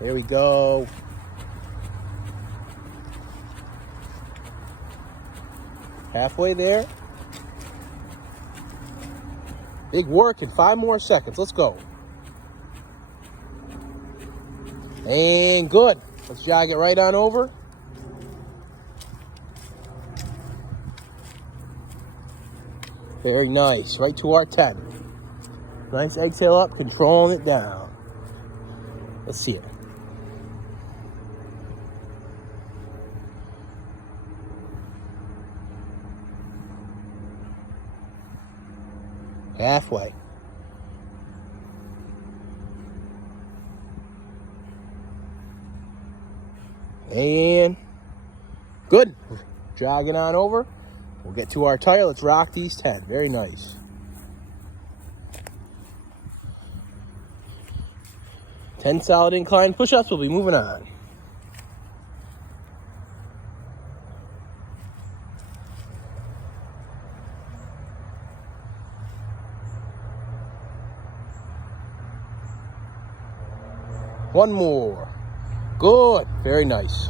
There we go. Halfway there. Big work in 5 more seconds. Let's go. And good. Let's jog it right on over. Very nice. Right to our 10. Nice exhale up, controlling it down. Let's see it. Halfway. And good. Jogging on over. We'll get to our tire. Let's rock these 10. Very nice. Ten solid incline push-ups. We'll be moving on. One more. Good. Very nice.